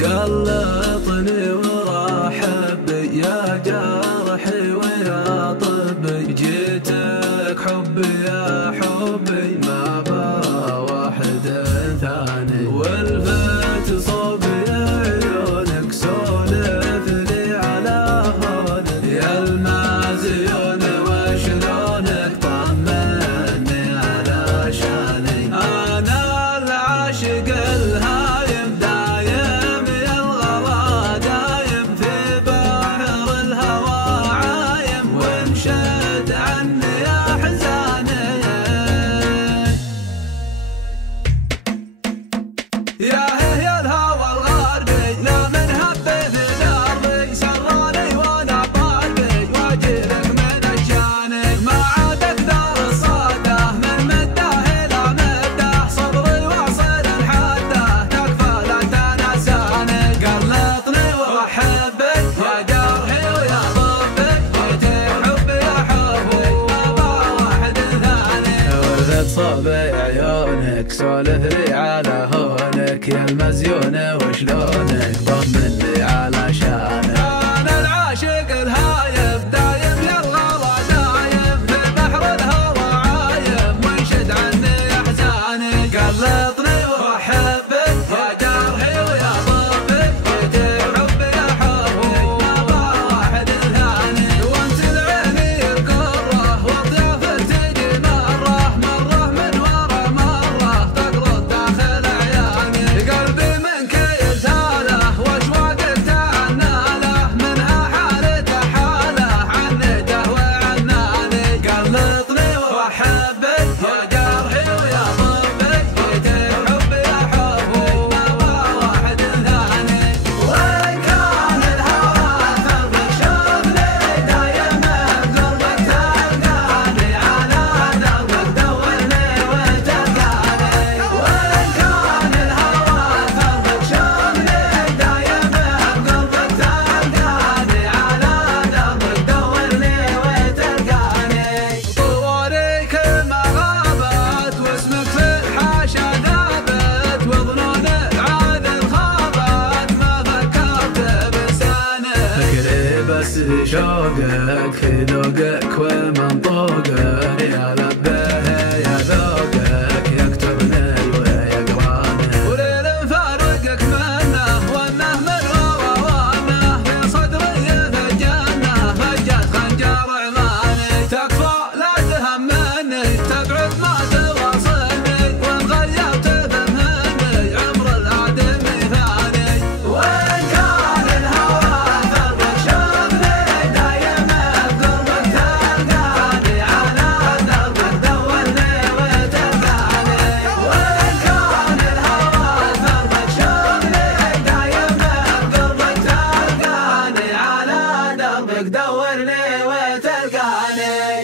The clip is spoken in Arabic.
قلطني ورحب يا جرحي ويا طبي، جيتك حبي يا حبي ما با واحد ثاني، والفت صوبي عيونك سولف لي على هونك، يا المازيون وشلونك طمني على شاني، انا العاشق الهايم دايم يا الغلا دايم في بحر الهوى عايم، وانشد عني يا حزاني يا الهوى الغربي لا من هبي في دربي، سراني وانا طالبي واجيلك من الشاني، ما عاد اقدر الصاده من مده الى مده، صبري واصل الحده تكفى لا تنساني، قلطني ورحبي يا جرحي ويا طبي، جيتك حبي يا حبي ما با واحد ثاني، ولفت صوبي عيونك سولف لي على هونك، يا المزيون وشلونك طمني على شانك، انا العاشق الهايم دايم يا الغلا دايم في بحر الهوى عايم، وانشد عني احزاني، قلطني ورحبي يا جرحي ويا طبي، جيتك حبي يا حبي ما با واحد ثاني، وانت العيني القره والضيافه تجي مره مره من ورا مره تقرض داخل عياني، قلبي منك يزاله واشواقك تعناله، منها حالته حاله عنده وعناني، قلطني ورحبي يا جرحي ويا طبي، جيتك حبي يا حبي ما با واحد ثاني، وين كان الهوى ثبت شغلي دايما بقربك تلقاني، على دربك دورني وتلقاني، وين كان الهوى ثبت شغلي دايما بقربك تلقاني، على دربك دورني وتلقاني، طواليك ما غابت واسمك في الحاشا ثابت، وظنونك عاد خابت ما فكرت بلسانك، فكري بس شوقك في ذوقك ومنطوقك، يا لبيه يا ذوقك يكتبني ويقراني، وليل مفارقك منه وانه من وانه في صدري في الجنه، فجت خنجر عماني، تكفى لا تهمني تبعد ما تواصلني، وان غيرت فهمني عمر الادمي ثاني، وين كان الهوى ثبت شغلي دايما بقربك تلقاني، على دربك دورني وتلقاني، وين كان الهوى ثبت شغلي دايما بقربك تلقاني، على دربك دورني وتلقاني.